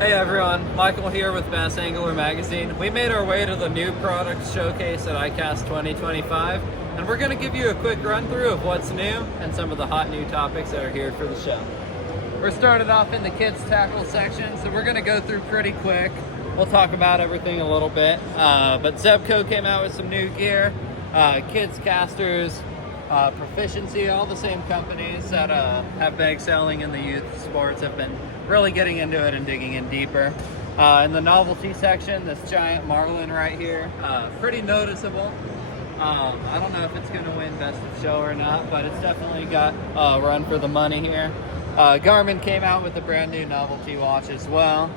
Hey everyone, Michael here with Bass Angler Magazine. We made our way to the new product showcase at ICAST 2025, and we're going to give you a quick run through of what's new and some of the hot new topics that are here for the show. We're started off in the kids tackle section, so we're going to go through pretty quick. We'll talk about everything a little bit, but Zebco came out with some new gear, kids casters, Proficiency, all the same companies that have been excelling in the youth sports have been really getting into it and digging in deeper. In the novelty section, this giant marlin right here, pretty noticeable. I don't know if it's going to win Best of Show or not, but it's definitely got a run for the money here. Garmin came out with a brand new novelty watch as well.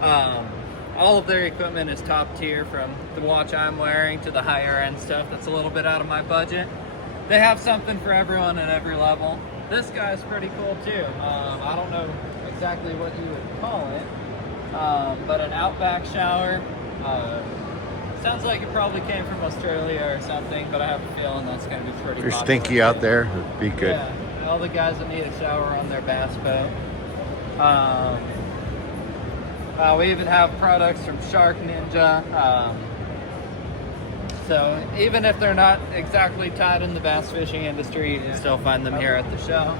All of their equipment is top tier, from the watch I'm wearing to the higher end stuff that's a little bit out of my budget. They have something for everyone at every level. This guy's pretty cool too. I don't know exactly what you would call it, but an Outback shower. Sounds like it probably came from Australia or something, but I have a feeling that's going to be pretty You're popular. stinky out there, it'd be good. Yeah, all the guys that need a shower on their bass boat. We even have products from Shark Ninja. So even if they're not exactly tied in the bass fishing industry, you can still find them here at the show.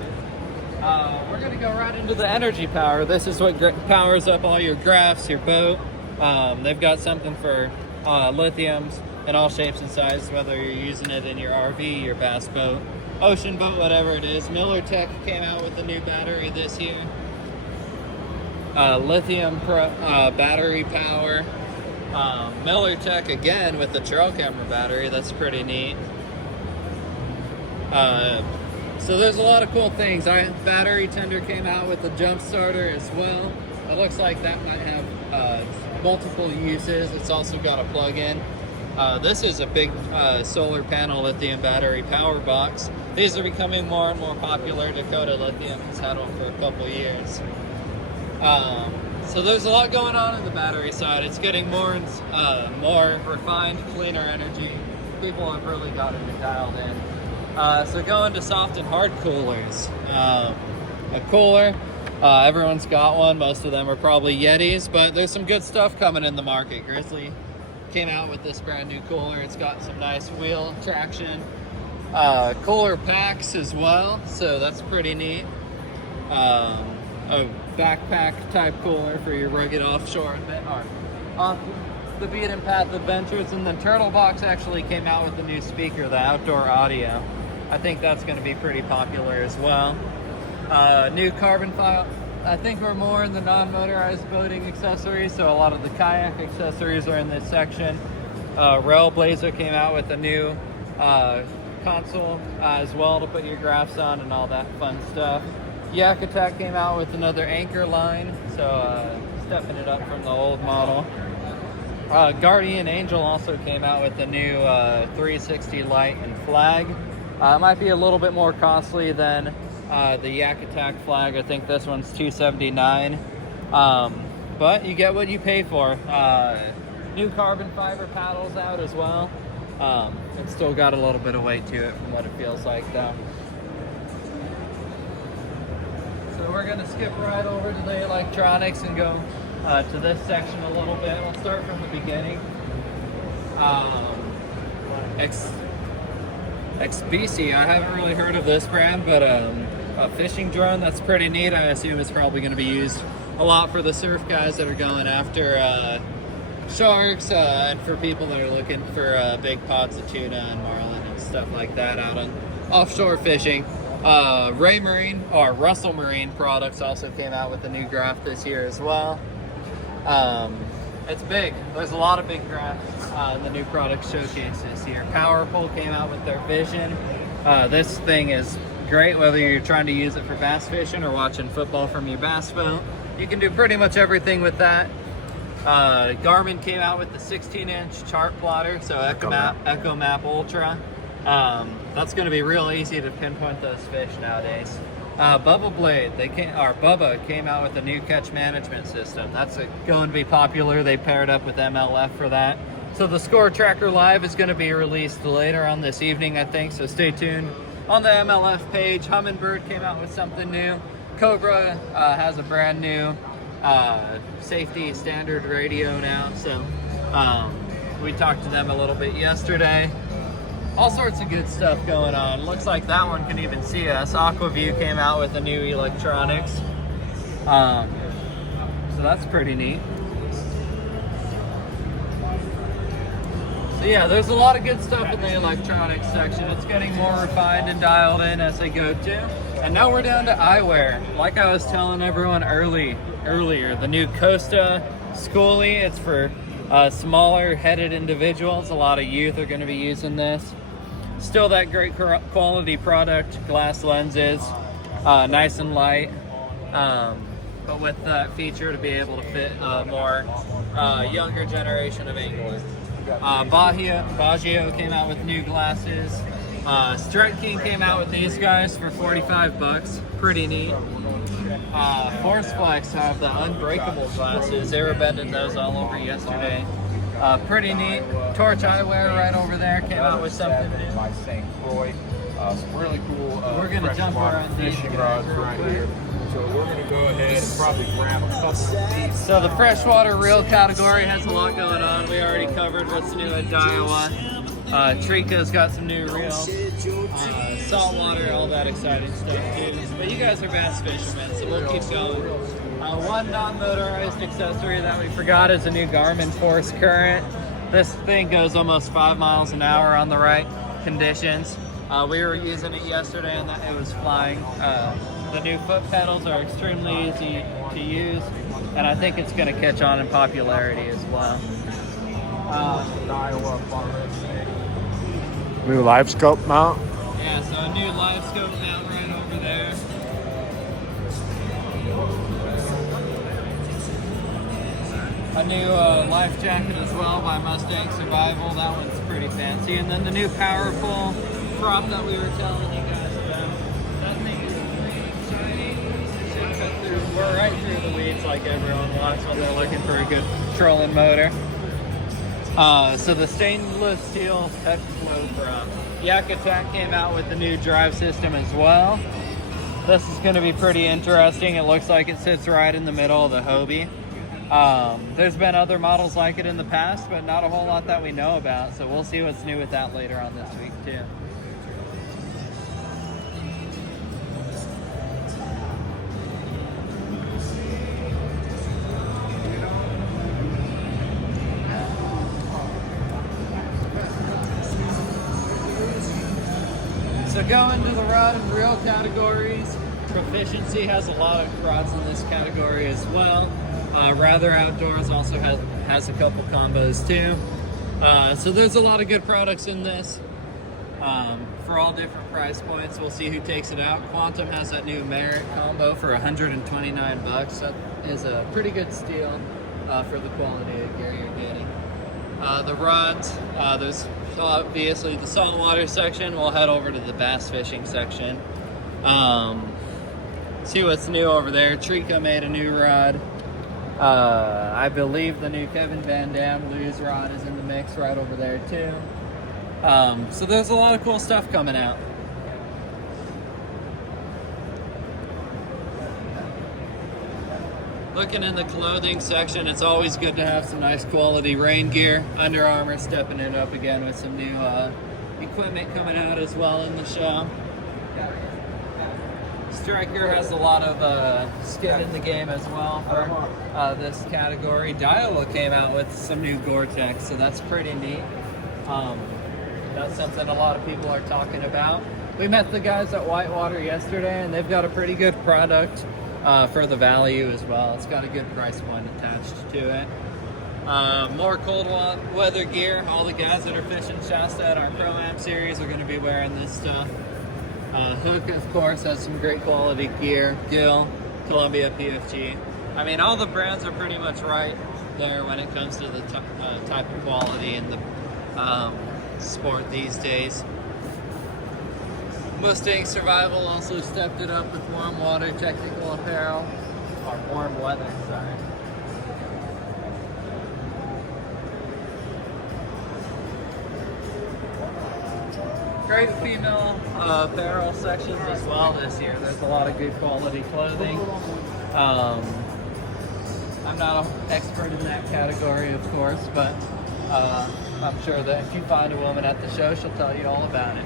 We're going to go right into the energy power. This is what powers up all your graphs, your boat. They've got something for lithiums in all shapes and sizes, whether you're using it in your RV, your bass boat, ocean boat, whatever it is. Miller Tech came out with a new battery this year. Lithium battery power. Miller Tech again with the trail camera battery. That's pretty neat. So there's a lot of cool things. Battery Tender came out with a jump starter as well. It looks like that might have multiple uses. It's also got a plug-in. This is a big solar panel lithium battery power box. These are becoming more and more popular. Dakota Lithium has had one for a couple years. So there's a lot going on in the battery side. It's getting more and more refined, cleaner energy. People have really gotten it dialed in. So going to soft and hard coolers. A cooler, everyone's got one. Most of them are probably Yetis, but there's some good stuff coming in the market. Grizzly came out with this brand new cooler. It's got some nice wheel traction. Cooler packs as well, so that's pretty neat. A backpack type cooler for your rugged offshore or off the beaten path adventures. And then Turtle Box actually came out with the new speaker, the outdoor audio. I think that's going to be pretty popular as well. New carbon fiber. I think we're more in the non-motorized boating accessories, so a lot of the kayak accessories are in this section. Railblazer came out with a new console as well to put your graphs on and all that fun stuff. Yak Attack came out with another anchor line, so stepping it up from the old model. Guardian Angel also came out with the new 360 light and flag. It might be a little bit more costly than the Yak Attack flag. I think this one's $279, but you get what you pay for. New carbon fiber paddles out as well. It's still got a little bit of weight to it from what it feels like though. So we're going to skip right over to the electronics and go to this section a little bit. We'll start from the beginning. XBC, I haven't really heard of this brand, but a fishing drone that's pretty neat. I assume it's probably going to be used a lot for the surf guys that are going after sharks and for people that are looking for big pods of tuna and marlin and stuff like that out on offshore fishing. Russell Marine Products also came out with a new graph this year as well. It's big. There's a lot of big graphs in the new product showcase this year. Powerful came out with their Vision. This thing is great whether you're trying to use it for bass fishing or watching football from your bass boat. You can do pretty much everything with that. Garmin came out with the 16-inch chart plotter, so Echo Map Ultra. That's going to be real easy to pinpoint those fish nowadays. Bubba came out with a new catch management system. That's going to be popular. They paired up with MLF for that. So the Score Tracker Live is going to be released later on this evening, I think, so stay tuned. On the MLF page, Humminbird came out with something new. Cobra has a brand new safety standard radio now. So we talked to them a little bit yesterday. All sorts of good stuff going on. Looks like that one can even see us. Aquaview came out with a new electronics. So that's pretty neat. So yeah, there's a lot of good stuff in the electronics section. It's getting more refined and dialed in as they go to. And now we're down to eyewear. Like I was telling everyone earlier, the new Costa Schoolie, it's for smaller headed individuals. A lot of youth are going to be using this. Still that great quality product, glass lenses, nice and light, but with that feature to be able to fit more younger generation of anglers. Baggio came out with new glasses. Strike King came out with these guys for 45 bucks. Pretty neat. Force Flex have the unbreakable glasses. They were bending those all over yesterday. Pretty neat. Torch Eyewear right over there came out with something new. By St. Croix. Some really cool. We're going to jump around these fishing rods right here. So we're going to go ahead and probably grab a couple of these. So the freshwater reel category has a lot going on. We already covered what's new at Daiwa. Trico's got some new reels. Saltwater, all that exciting stuff too. But you guys are bass fishermen, so we'll keep going. One non-motorized accessory that we forgot is a new Garmin Force Current. This thing goes almost 5 miles an hour on the right conditions. We were using it yesterday and it was flying. The new foot pedals are extremely easy to use, and I think it's going to catch on in popularity as well. New live scope mount. Yeah, so a new live scope mount right over there. A new life jacket as well by Mustang Survival. That one's pretty fancy. And then the new Power Pull prop that we were telling you guys about. That thing is pretty shiny. Should cut through. We're right through the weeds like everyone wants when they're looking for a good trolling motor. So the stainless steel head flow prop. Yak Attack came out with the new drive system as well. This is going to be pretty interesting. It looks like it sits right in the middle of the Hobie. There's been other models like it in the past, but not a whole lot that we know about. So we'll see what's new with that later on this week too. So going to the rod and reel categories, Proficiency has a lot of rods in this category as well. Rather Outdoors also has a couple combos too. So there's a lot of good products in this for all different price points. We'll see who takes it out. Quantum has that new Merit combo for 129 bucks. That is a pretty good steal for the quality of gear you're getting. The rods, there's obviously the saltwater section. We'll head over to the bass fishing section. See what's new over there. Trico made a new rod. I believe the new Kevin Van Dam Lew's rod is in the mix right over there too. So there's a lot of cool stuff coming out. Looking in the clothing section, it's always good to have some nice quality rain gear. Under Armour stepping it up again with some new equipment coming out as well in the show. Striker has a lot of skin in the game as well for this category. Daiwa came out with some new Gore-Tex, so that's pretty neat. That's something a lot of people are talking about. We met the guys at Whitewater yesterday, and they've got a pretty good product for the value as well. It's got a good price point attached to it. More cold weather gear. All the guys that are fishing Shasta at our Pro-Am series are going to be wearing this stuff. Hook, of course, has some great quality gear. Gill, Columbia, PFG. I mean, all the brands are pretty much right there when it comes to the type of quality in the sport these days. Mustang Survival also stepped it up with warm water technical apparel, or warm weather, sorry. Great female apparel sections as well this year. There's a lot of good quality clothing. I'm not an expert in that category, of course, but I'm sure that if you find a woman at the show, she'll tell you all about it.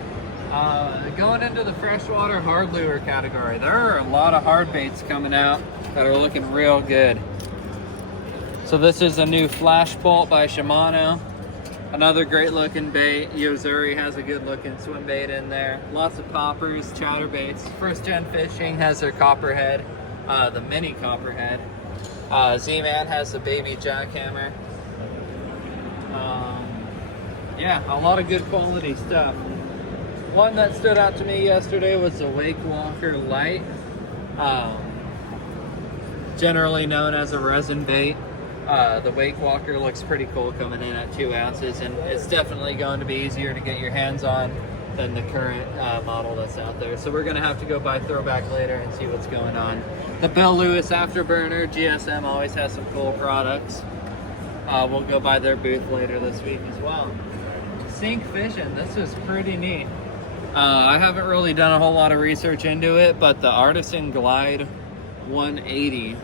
Going into the freshwater hard lure category, there are a lot of hard baits coming out that are looking real good. So this is a new Flash Bolt by Shimano. Another great looking bait. Yozuri has a good looking swim bait in there. Lots of poppers, chatterbaits. First Gen Fishing has their copperhead, the mini copperhead. Z-Man has the baby jackhammer. Yeah, a lot of good quality stuff. One that stood out to me yesterday was the Wake Walker Light, generally known as a resin bait. The Wake Walker looks pretty cool coming in at 2 ounces, and it's definitely going to be easier to get your hands on than the current model that's out there. So we're going to have to go by Throwback later and see what's going on. The Bill Lewis Afterburner, GSM always has some cool products. We'll go by their booth later this week as well. Sink Fishing, this is pretty neat. I haven't really done a whole lot of research into it, but the Artisan Glide 180.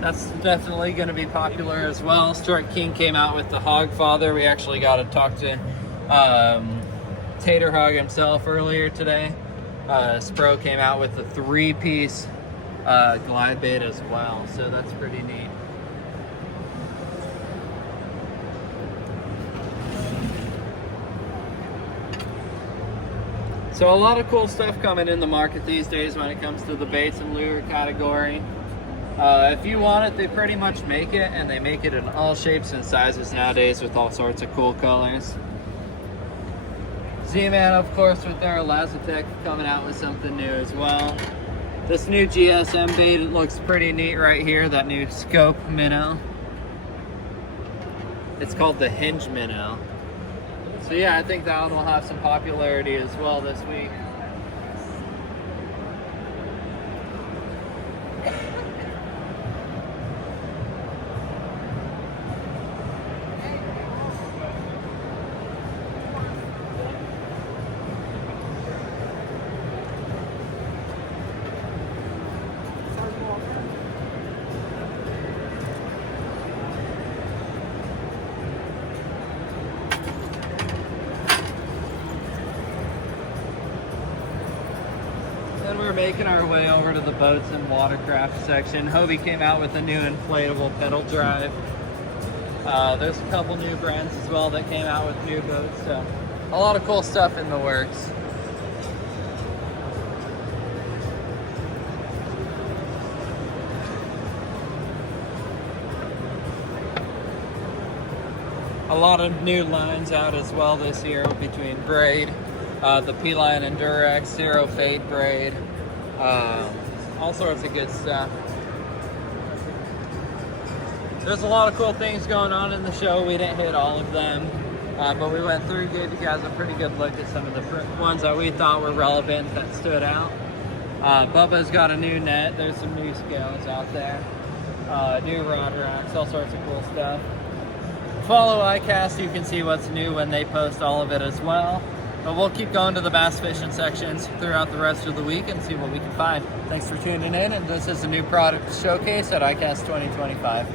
That's definitely going to be popular as well. Strike King came out with the Hogfather. We actually got to talk to Tater Hog himself earlier today. Spro came out with the 3-piece glide bait as well, so that's pretty neat. So a lot of cool stuff coming in the market these days when it comes to the baits and lure category. If you want it, they pretty much make it, and they make it in all shapes and sizes nowadays with all sorts of cool colors. Z-Man, of course, with their Lazatech coming out with something new as well. This new GSM bait, it looks pretty neat right here, that new scope minnow. It's called the Hinge minnow. So yeah, I think that one will have some popularity as well this week. We're making our way over to the boats and watercraft section. Hobie came out with a new inflatable pedal drive. There's a couple new brands as well that came out with new boats, so a lot of cool stuff in the works. A lot of new lines out as well this year between braid, the P-Line and Durex, Zero Fade braid, all sorts of good stuff. There's a lot of cool things going on in the show. We didn't hit all of them, but we went through, gave you guys a pretty good look at some of the ones that we thought were relevant that stood out. Bubba's got a new net. There's some new scales out there. New rod racks, all sorts of cool stuff. Follow ICAST, you can see what's new when they post all of it as well. But we'll keep going to the bass fishing sections throughout the rest of the week and see what we can find. Thanks for tuning in, and this is a new product showcase at ICAST 2025.